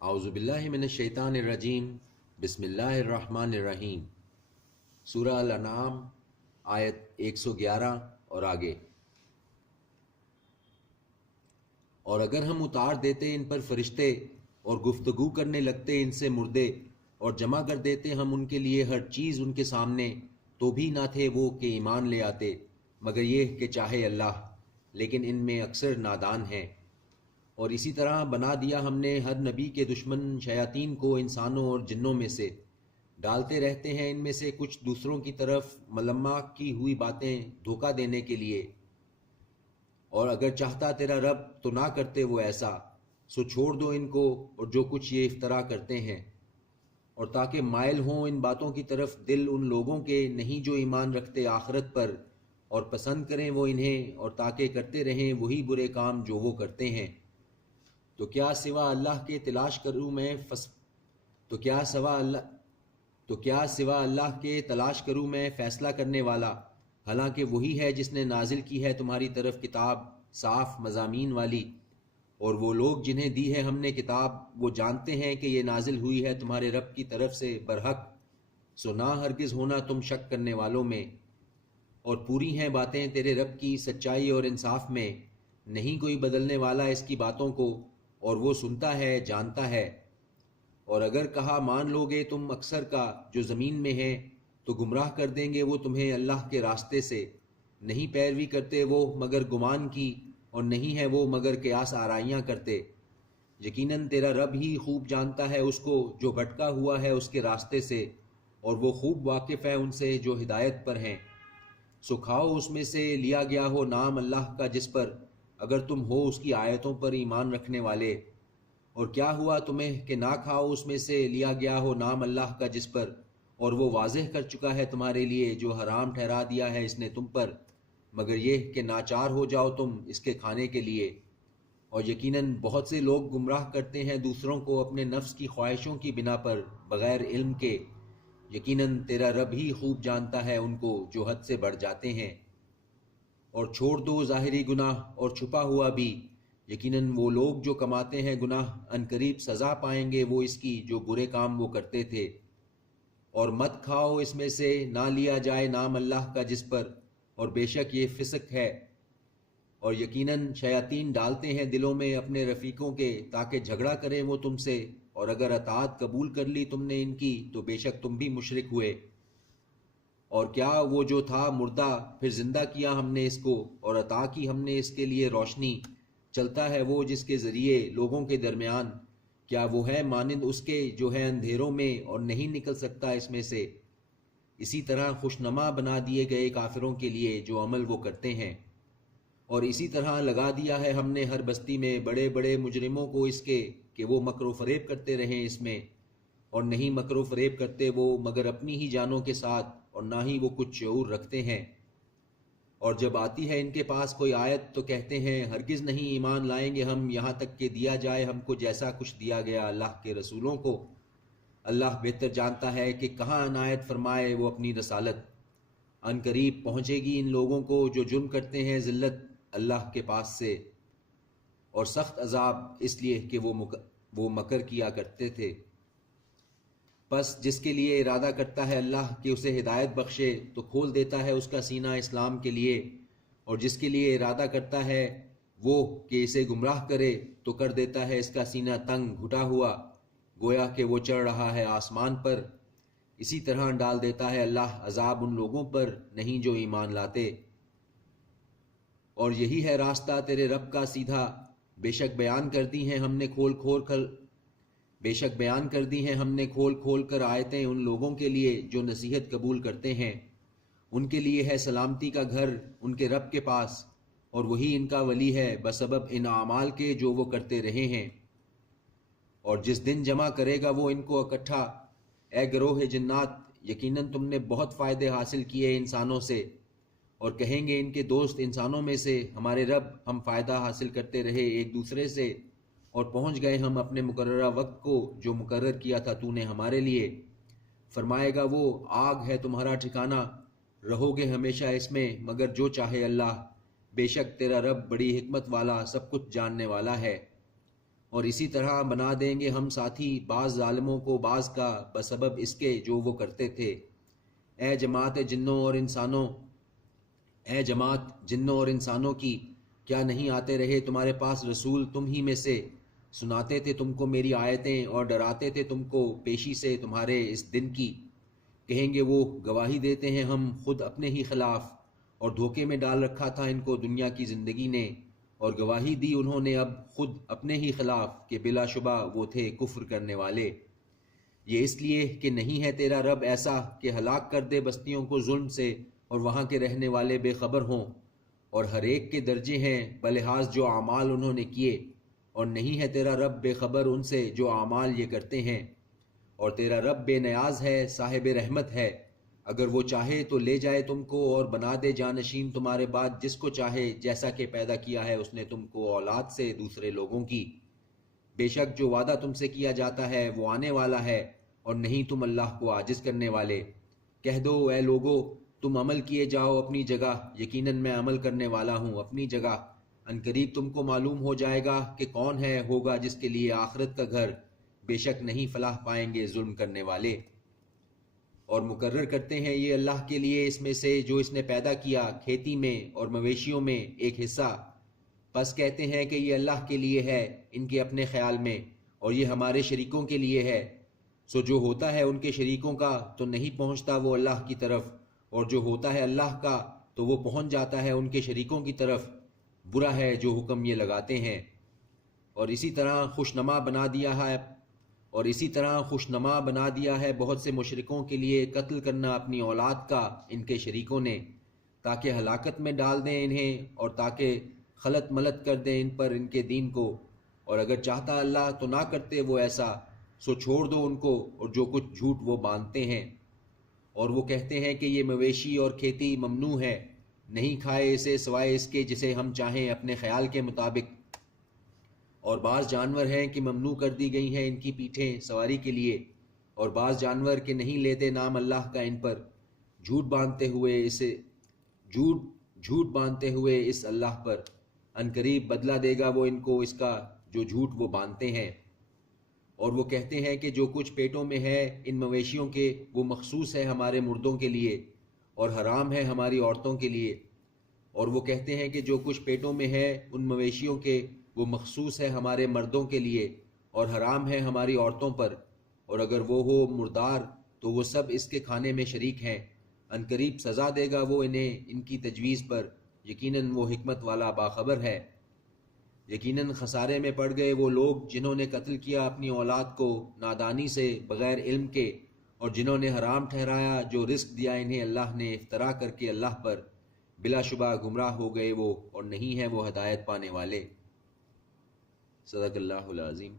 اعوذ باللہ من الشیطان الرجیم، بسم اللہ الرحمن الرحیم۔ سورہ الانعام آیت 111 اور آگے۔ اور اگر ہم اتار دیتے ان پر فرشتے اور گفتگو کرنے لگتے ان سے مردے اور جمع کر دیتے ہم ان کے لیے ہر چیز ان کے سامنے، تو بھی نہ تھے وہ کہ ایمان لے آتے مگر یہ کہ چاہے اللہ، لیکن ان میں اکثر نادان ہیں۔ اور اسی طرح بنا دیا ہم نے ہر نبی کے دشمن شیاطین کو انسانوں اور جنوں میں سے، ڈالتے رہتے ہیں ان میں سے کچھ دوسروں کی طرف ملما کی ہوئی باتیں دھوکہ دینے کے لیے۔ اور اگر چاہتا تیرا رب تو نہ کرتے وہ ایسا، سو چھوڑ دو ان کو اور جو کچھ یہ افطرا کرتے ہیں، اور تاکہ مائل ہوں ان باتوں کی طرف دل ان لوگوں کے نہیں جو ایمان رکھتے آخرت پر، اور پسند کریں وہ انہیں، اور تاکہ کرتے رہیں وہی برے کام جو وہ کرتے ہیں۔ تو کیا سوا اللہ کے تلاش کروں میں فیصلہ کرنے والا، حالانکہ وہی ہے جس نے نازل کی ہے تمہاری طرف کتاب صاف مضامین والی، اور وہ لوگ جنہیں دی ہے ہم نے کتاب وہ جانتے ہیں کہ یہ نازل ہوئی ہے تمہارے رب کی طرف سے برحق، سو نہ ہرگز ہونا تم شک کرنے والوں میں۔ اور پوری ہیں باتیں تیرے رب کی سچائی اور انصاف میں، نہیں کوئی بدلنے والا اس کی باتوں کو، اور وہ سنتا ہے جانتا ہے۔ اور اگر کہا مان لو گے تم اکثر کا جو زمین میں ہیں، تو گمراہ کر دیں گے وہ تمہیں اللہ کے راستے سے، نہیں پیروی کرتے وہ مگر گمان کی، اور نہیں ہے وہ مگر قیاس آرائیاں کرتے۔ یقیناً تیرا رب ہی خوب جانتا ہے اس کو جو بھٹکا ہوا ہے اس کے راستے سے، اور وہ خوب واقف ہے ان سے جو ہدایت پر ہیں۔ سو کھاؤ اس میں سے لیا گیا ہو نام اللہ کا جس پر، اگر تم ہو اس کی آیتوں پر ایمان رکھنے والے۔ اور کیا ہوا تمہیں کہ نہ کھاؤ اس میں سے لیا گیا ہو نام اللہ کا جس پر، اور وہ واضح کر چکا ہے تمہارے لیے جو حرام ٹھہرا دیا ہے اس نے تم پر، مگر یہ کہ ناچار ہو جاؤ تم اس کے کھانے کے لیے۔ اور یقیناً بہت سے لوگ گمراہ کرتے ہیں دوسروں کو اپنے نفس کی خواہشوں کی بنا پر بغیر علم کے، یقیناً تیرا رب ہی خوب جانتا ہے ان کو جو حد سے بڑھ جاتے ہیں۔ اور چھوڑ دو ظاہری گناہ اور چھپا ہوا بھی، یقیناً وہ لوگ جو کماتے ہیں گناہ عنقریب سزا پائیں گے وہ اس کی جو برے کام وہ کرتے تھے۔ اور مت کھاؤ اس میں سے نہ لیا جائے نام اللہ کا جس پر، اور بے شک یہ فسق ہے۔ اور یقیناً شیاطین ڈالتے ہیں دلوں میں اپنے رفیقوں کے تاکہ جھگڑا کریں وہ تم سے، اور اگر اطاعت قبول کر لی تم نے ان کی تو بے شک تم بھی مشرک ہوئے۔ اور کیا وہ جو تھا مردہ پھر زندہ کیا ہم نے اس کو، اور عطا کی ہم نے اس کے لیے روشنی، چلتا ہے وہ جس کے ذریعے لوگوں کے درمیان، کیا وہ ہے مانند اس کے جو ہے اندھیروں میں اور نہیں نکل سکتا اس میں سے۔ اسی طرح خوشنما بنا دیے گئے کافروں کے لیے جو عمل وہ کرتے ہیں۔ اور اسی طرح لگا دیا ہے ہم نے ہر بستی میں بڑے بڑے مجرموں کو اس کے کہ وہ مکر و فریب کرتے رہیں اس میں، اور نہیں مکر و فریب کرتے وہ مگر اپنی ہی جانوں کے ساتھ، اور نہ ہی وہ کچھ شعور رکھتے ہیں۔ اور جب آتی ہے ان کے پاس کوئی آیت تو کہتے ہیں ہرگز نہیں ایمان لائیں گے ہم یہاں تک کہ دیا جائے ہم کو جیسا کچھ دیا گیا اللہ کے رسولوں کو۔ اللہ بہتر جانتا ہے کہ کہاں عنایت فرمائے وہ اپنی رسالت۔ ان قریب پہنچے گی ان لوگوں کو جو جرم کرتے ہیں ذلت اللہ کے پاس سے، اور سخت عذاب اس لیے کہ وہ مکر کیا کرتے تھے۔ پس جس کے لیے ارادہ کرتا ہے اللہ کہ اسے ہدایت بخشے تو کھول دیتا ہے اس کا سینہ اسلام کے لیے، اور جس کے لیے ارادہ کرتا ہے وہ کہ اسے گمراہ کرے تو کر دیتا ہے اس کا سینہ تنگ گھٹا ہوا، گویا کہ وہ چڑھ رہا ہے آسمان پر۔ اسی طرح ڈال دیتا ہے اللہ عذاب ان لوگوں پر نہیں جو ایمان لاتے۔ اور یہی ہے راستہ تیرے رب کا سیدھا، بے شک بیان کر دی ہیں ہم نے کھول کھول کر آیتیں ان لوگوں کے لیے جو نصیحت قبول کرتے ہیں۔ ان کے لیے ہے سلامتی کا گھر ان کے رب کے پاس، اور وہی ان کا ولی ہے بسبب ان اعمال کے جو وہ کرتے رہے ہیں۔ اور جس دن جمع کرے گا وہ ان کو اکٹھا، اے گروہ جنات، یقیناً تم نے بہت فائدے حاصل کیے انسانوں سے۔ اور کہیں گے ان کے دوست انسانوں میں سے ہمارے رب ہم فائدہ حاصل کرتے رہے ایک دوسرے سے، اور پہنچ گئے ہم اپنے مقررہ وقت کو جو مقرر کیا تھا تو نے ہمارے لیے۔ فرمائے گا وہ آگ ہے تمہارا ٹھکانہ، رہو گے ہمیشہ اس میں مگر جو چاہے اللہ، بے شک تیرا رب بڑی حکمت والا سب کچھ جاننے والا ہے۔ اور اسی طرح بنا دیں گے ہم ساتھی بعض ظالموں کو بعض کا بسبب اس کے جو وہ کرتے تھے۔ اے جماعت جنوں اور انسانوں کی، کیا نہیں آتے رہے تمہارے پاس رسول تم ہی میں سے، سناتے تھے تم کو میری آیتیں اور ڈراتے تھے تم کو پیشی سے تمہارے اس دن کی۔ کہیں گے وہ گواہی دیتے ہیں ہم خود اپنے ہی خلاف، اور دھوکے میں ڈال رکھا تھا ان کو دنیا کی زندگی نے، اور گواہی دی انہوں نے اب خود اپنے ہی خلاف کہ بلا شبہ وہ تھے کفر کرنے والے۔ یہ اس لیے کہ نہیں ہے تیرا رب ایسا کہ ہلاک کر دے بستیوں کو ظلم سے اور وہاں کے رہنے والے بے خبر ہوں، اور ہر ایک کے درجے ہیں بلحاظ جو اعمال انہوں نے کیے، اور نہیں ہے تیرا رب بے خبر ان سے جو اعمال یہ کرتے ہیں، اور تیرا رب بے نیاز ہے صاحب رحمت ہے، اگر وہ چاہے تو لے جائے تم کو اور بنا دے جانشین تمہارے بعد جس کو چاہے، جیسا کہ پیدا کیا ہے اس نے تم کو اولاد سے دوسرے لوگوں کی۔ بے شک جو وعدہ تم سے کیا جاتا ہے وہ آنے والا ہے، اور نہیں تم اللہ کو عاجز کرنے والے۔ کہہ دو اے لوگو تم عمل کیے جاؤ اپنی جگہ، یقیناً میں عمل کرنے والا ہوں اپنی جگہ۔ عنقریب تم کو معلوم ہو جائے گا کہ کون ہے ہوگا جس کے لیے آخرت کا گھر، بے شک نہیں فلاح پائیں گے ظلم کرنے والے۔ اور مقرر کرتے ہیں یہ اللہ کے لیے اس میں سے جو اس نے پیدا کیا کھیتی میں اور مویشیوں میں ایک حصہ، پس کہتے ہیں کہ یہ اللہ کے لیے ہے ان کے اپنے خیال میں، اور یہ ہمارے شریکوں کے لیے ہے، سو جو ہوتا ہے ان کے شریکوں کا تو نہیں پہنچتا وہ اللہ کی طرف، اور جو ہوتا ہے اللہ کا تو وہ پہنچ جاتا ہے ان کے شریکوں کی طرف۔ برا ہے جو حکم یہ لگاتے ہیں۔ اور اسی طرح خوشنما بنا دیا ہے بہت سے مشرکوں کے لیے قتل کرنا اپنی اولاد کا ان کے شریکوں نے، تاکہ ہلاکت میں ڈال دیں انہیں اور تاکہ خلط ملت کر دیں ان پر ان کے دین کو، اور اگر چاہتا اللہ تو نہ کرتے وہ ایسا، سو چھوڑ دو ان کو اور جو کچھ جھوٹ وہ باندھتے ہیں۔ اور وہ کہتے ہیں کہ یہ مویشی اور کھیتی ممنوع ہے، نہیں کھائے اسے سوائے اس کے جسے ہم چاہیں اپنے خیال کے مطابق، اور بعض جانور ہیں کہ ممنوع کر دی گئی ہیں ان کی پیٹھیں سواری کے لیے، اور بعض جانور کہ نہیں لیتے نام اللہ کا ان پر، جھوٹ باندھتے ہوئے اس اللہ پر۔ عنقریب بدلہ دے گا وہ ان کو اس کا جو جھوٹ وہ باندھتے ہیں۔ اور وہ کہتے ہیں کہ جو کچھ پیٹوں میں ہے ان مویشیوں کے وہ مخصوص ہے ہمارے مردوں کے لیے اور حرام ہے ہماری عورتوں کے لیے، اور وہ کہتے ہیں کہ جو کچھ پیٹوں میں ہے ان مویشیوں کے وہ مخصوص ہے ہمارے مردوں کے لیے اور حرام ہے ہماری عورتوں پر، اور اگر وہ ہو مردار تو وہ سب اس کے کھانے میں شریک ہیں۔ عنقریب سزا دے گا وہ انہیں ان کی تجویز پر، یقیناً وہ حکمت والا باخبر ہے۔ یقیناً خسارے میں پڑ گئے وہ لوگ جنہوں نے قتل کیا اپنی اولاد کو نادانی سے بغیر علم کے، اور جنہوں نے حرام ٹھہرایا جو رزق دیا انہیں اللہ نے افترا کر کے اللہ پر، بلا شبہ گمراہ ہو گئے وہ اور نہیں ہیں وہ ہدایت پانے والے۔ صدق اللہ العظیم۔